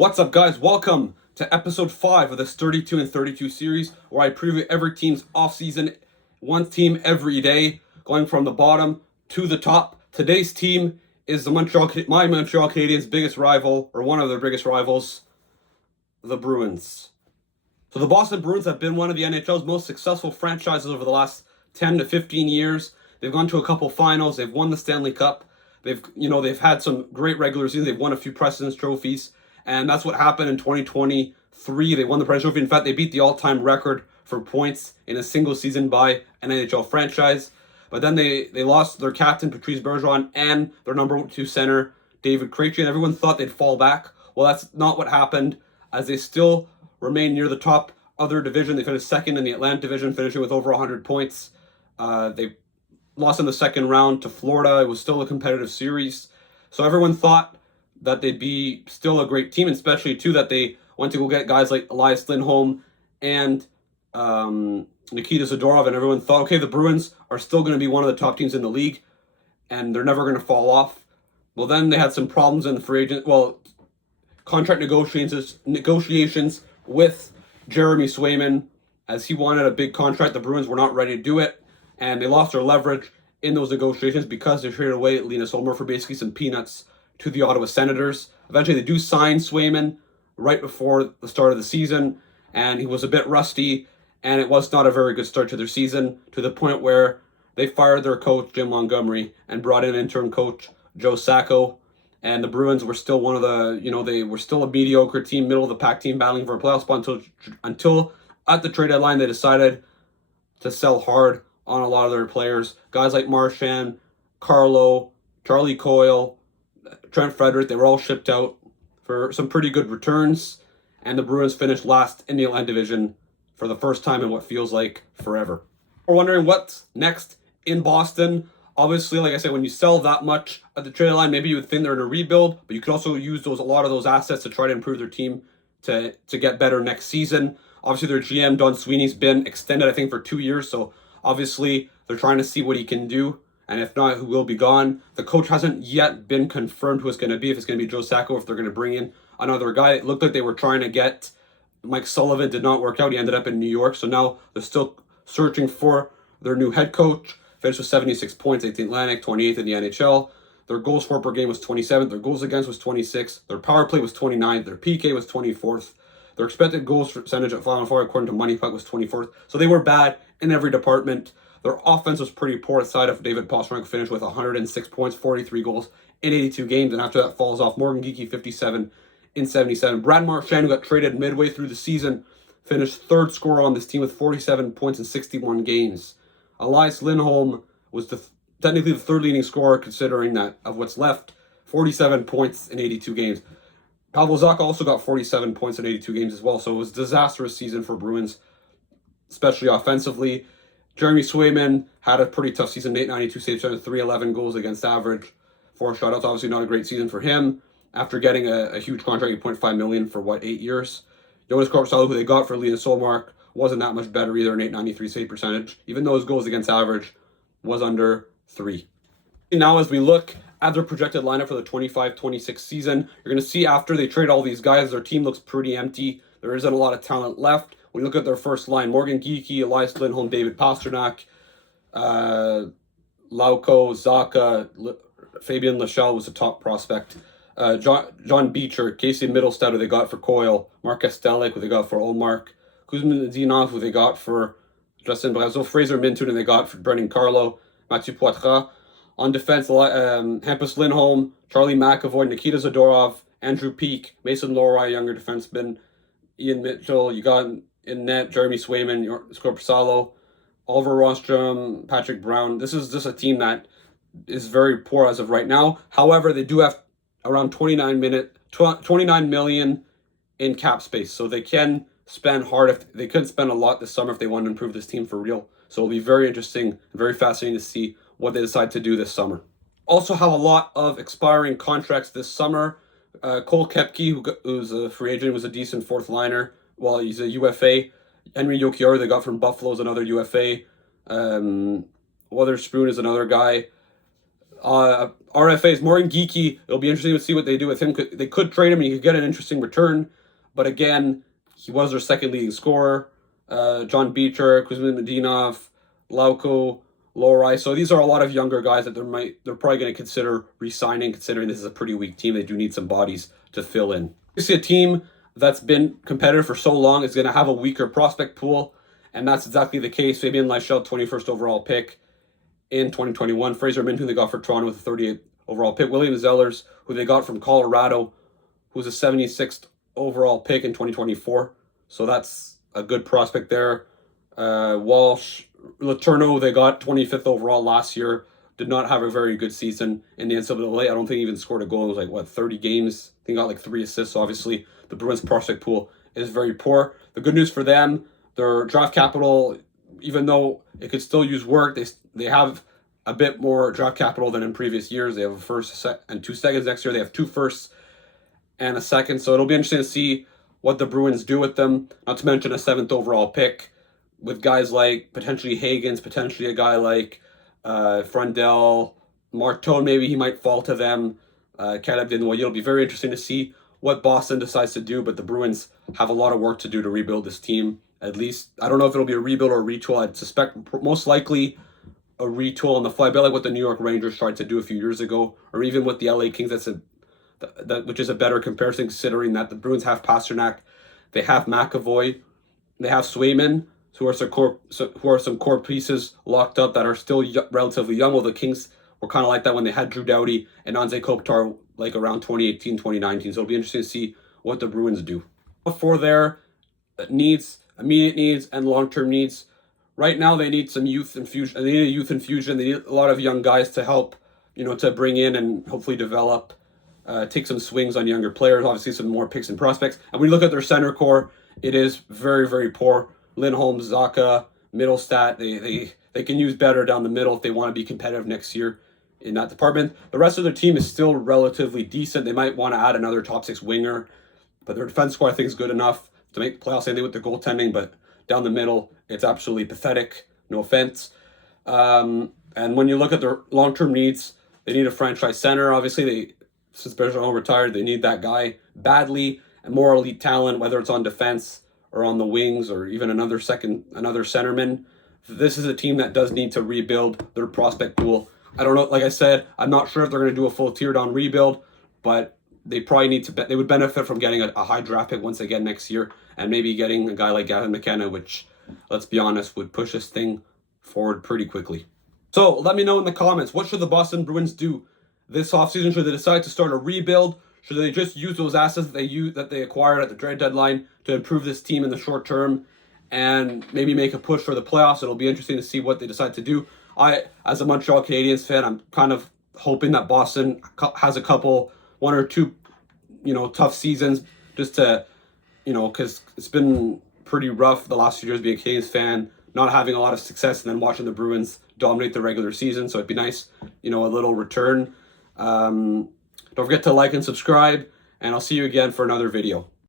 What's up, guys? Welcome to episode 5 of this 32 and 32 series, where I preview every team's offseason, one team every day, going from the bottom to the top. Today's team is my Montreal Canadiens' biggest rival, or one of their biggest rivals, the Bruins. So the Boston Bruins have been one of the NHL's most successful franchises over the last 10 to 15 years. They've gone to a couple finals. They've won the Stanley Cup. They've had some great regular seasons. They've won a few President's trophies. And that's what happened in 2023. They won the President's Trophy. In fact, they beat the all-time record for points in a single season by an NHL franchise. But then they lost their captain, Patrice Bergeron, and their number 2 center, David Krejci. And everyone thought they'd fall back. Well, that's not what happened, as they still remain near the top of their division. They finished second in the Atlantic Division, finishing with over 100 points. They lost in the second round to Florida. It was still a competitive series. So everyone thought that they'd be still a great team, especially, too, that they went to go get guys like Elias Lindholm and Nikita Zadorov, and everyone thought, okay, the Bruins are still going to be one of the top teams in the league, and they're never going to fall off. Well, then they had some problems in the contract negotiations with Jeremy Swayman, as he wanted a big contract. The Bruins were not ready to do it, and they lost their leverage in those negotiations because they traded away Linus Ullmark for basically some peanuts to the Ottawa Senators. Eventually, they do sign Swayman right before the start of the season, and he was a bit rusty, and it was not a very good start to their season, to the point where they fired their coach, Jim Montgomery, and brought in interim coach Joe Sacco. And the Bruins were still they were still a mediocre team, middle of the pack team, battling for a playoff spot until at the trade deadline they decided to sell hard on a lot of their players. Guys like Marchand, Carlo, Charlie Coyle, Trent Frederick, they were all shipped out for some pretty good returns, and the Bruins finished last in the Atlantic Division for the first time in what feels like forever. We're wondering what's next in Boston. Obviously, like I said, when you sell that much at the trade line, maybe you would think they're in a rebuild, but you could also use a lot of those assets to try to improve their team to get better next season. Obviously, their GM, Don Sweeney's been extended, I think, for 2 years, so obviously they're trying to see what he can do. And if not, who will be gone. The coach hasn't yet been confirmed who it's going to be, if it's going to be Joe Sacco, if they're going to bring in another guy. It looked like they were trying to get Mike Sullivan, did not work out. He ended up in New York. So now they're still searching for their new head coach. Finished with 76 points, 8th in the Atlantic, 28th in the NHL. Their goals for per game was 27th. Their goals against was 26th. Their power play was 29th. Their PK was 24th. Their expected goals percentage at 5-on-4, according to Money Puck, was 24th. So they were bad in every department. Their offense was pretty poor aside of David Pastrnak, finished with 106 points, 43 goals in 82 games, and after that falls off. Morgan Geekie, 57 in 77. Brad Marchand, who got traded midway through the season, finished third scorer on this team with 47 points in 61 games. Elias Lindholm was technically the third leading scorer, considering that of what's left, 47 points in 82 games. Pavel Zacha also got 47 points in 82 games as well, so it was a disastrous season for Bruins, especially offensively. Jeremy Swayman had a pretty tough season, 892 save percentage, 311 goals against average, 4 shutouts. Obviously not a great season for him after getting a huge contract, $8.5 million for 8 years. Jonas Korpisalo, who they got for Linus Ullmark, wasn't that much better either, an 893 save percentage, even though his goals against average was under 3. Now, as we look at their projected lineup for the 25-26 season, you're going to see after they trade all these guys, their team looks pretty empty. There isn't a lot of talent left. When you look at their first line, Morgan Geekie, Elias Lindholm, David Pastrnak, Lauko, Zacha, Fabian Lachelle was a top prospect. John Beecher, Casey Middlestad, who they got for Coyle, Mark Kastelic, who they got for Ullmark, Kuzminov, who they got for Justin Brazeau, Fraser Minton, who they got for Brendan Carlo, Mathieu Poitras. On defense, Hampus Lindholm, Charlie McAvoy, Nikita Zadorov, Andrew Peeke, Mason Lohrei, younger defenseman, Ian Mitchell. You got in net Jeremy Swayman, Skorpisalo, Oliver Rostrom, Patrick Brown. This is just a team that is very poor as of right now. However, they do have around 29 million in cap space, so they can spend hard. They could spend a lot this summer if they want to improve this team for real. So it'll be very interesting, very fascinating to see what they decide to do this summer. Also have a lot of expiring contracts this summer. Cole Koepke, who's a free agent, was a decent fourth liner. Well, he's a UFA. Henry Jokier, they got from Buffalo, is another UFA. Weatherspoon is another guy. RFA is more geeky. It'll be interesting to see what they do with him. They could trade him and you could get an interesting return. But again, he was their second leading scorer. John Beecher, Kuzmin Medinov, Lauko, Lorai. So these are a lot of younger guys that they're probably going to consider re-signing, considering this is a pretty weak team. They do need some bodies to fill in. You see a team that's been competitive for so long is going to have a weaker prospect pool, and that's exactly the case. Fabian Lachelle, 21st overall pick in 2021. Fraser Min, who they got for Toronto with a 38th overall pick. William Zellers, who they got from Colorado, who's a 76th overall pick in 2024. So that's a good prospect there. Walsh, Letourneau, they got 25th overall last year. Did not have a very good season in the NCAA. I don't think he even scored a goal. It was like, 30 games? I think he got like 3 assists. So obviously, the Bruins prospect pool is very poor. The good news for them, their draft capital, even though it could still use work, they have a bit more draft capital than in previous years. They have a first and 2 seconds next year. They have 2 firsts and a second. So it'll be interesting to see what the Bruins do with them. Not to mention a 7th overall pick with guys like potentially Hagens, potentially a guy like Frundell, Martone, maybe he might fall to them. Caleb Dinwiddie. It'll be very interesting to see what Boston decides to do, but the Bruins have a lot of work to do to rebuild this team. At least, I don't know if it'll be a rebuild or a retool. I'd suspect most likely a retool on the fly, but like what the New York Rangers tried to do a few years ago, or even with the LA Kings. Which is a better comparison, considering that the Bruins have Pasternak, they have McAvoy, they have Swayman, who are some core pieces locked up that are still relatively young. Well, the Kings were kind of like that when they had Drew Doughty and Anze Kopitar like around 2018, 2019. So it'll be interesting to see what the Bruins do. For their needs, immediate needs and long-term needs, right now they need some youth infusion. They need a youth infusion. They need a lot of young guys to help, to bring in and hopefully develop, take some swings on younger players. Obviously, some more picks and prospects. And when you look at their center core, it is very, very poor. Lindholm, Zacha, Middlestat, they can use better down the middle if they want to be competitive next year in that department. The rest of their team is still relatively decent. They might want to add another top 6 winger, but their defense score I think is good enough to make the playoffs. Same thing with their goaltending, but down the middle, it's absolutely pathetic. No offense. And when you look at their long-term needs, they need a franchise center. Obviously, since Bergeron retired, they need that guy badly, and more elite talent, whether it's on defense or on the wings or even another centerman. This is a team that does need to rebuild their prospect pool. I don't know, like I said, I'm not sure if they're going to do a full tear down rebuild, but they probably need to, they would benefit from getting a high draft pick once again next year, and maybe getting a guy like Gavin McKenna, which, let's be honest, would push this thing forward pretty quickly. So let me know in the comments, what should the Boston Bruins do this offseason? Should they decide to start a rebuild? Should they just use those assets that they acquired at the trade deadline to improve this team in the short term and maybe make a push for the playoffs? It'll be interesting to see what they decide to do. As a Montreal Canadiens fan, I'm kind of hoping that Boston has one or two, tough seasons, just to, because it's been pretty rough the last few years being a Canadiens fan, not having a lot of success, and then watching the Bruins dominate the regular season. So it'd be nice, a little return. Don't forget to like and subscribe, and I'll see you again for another video.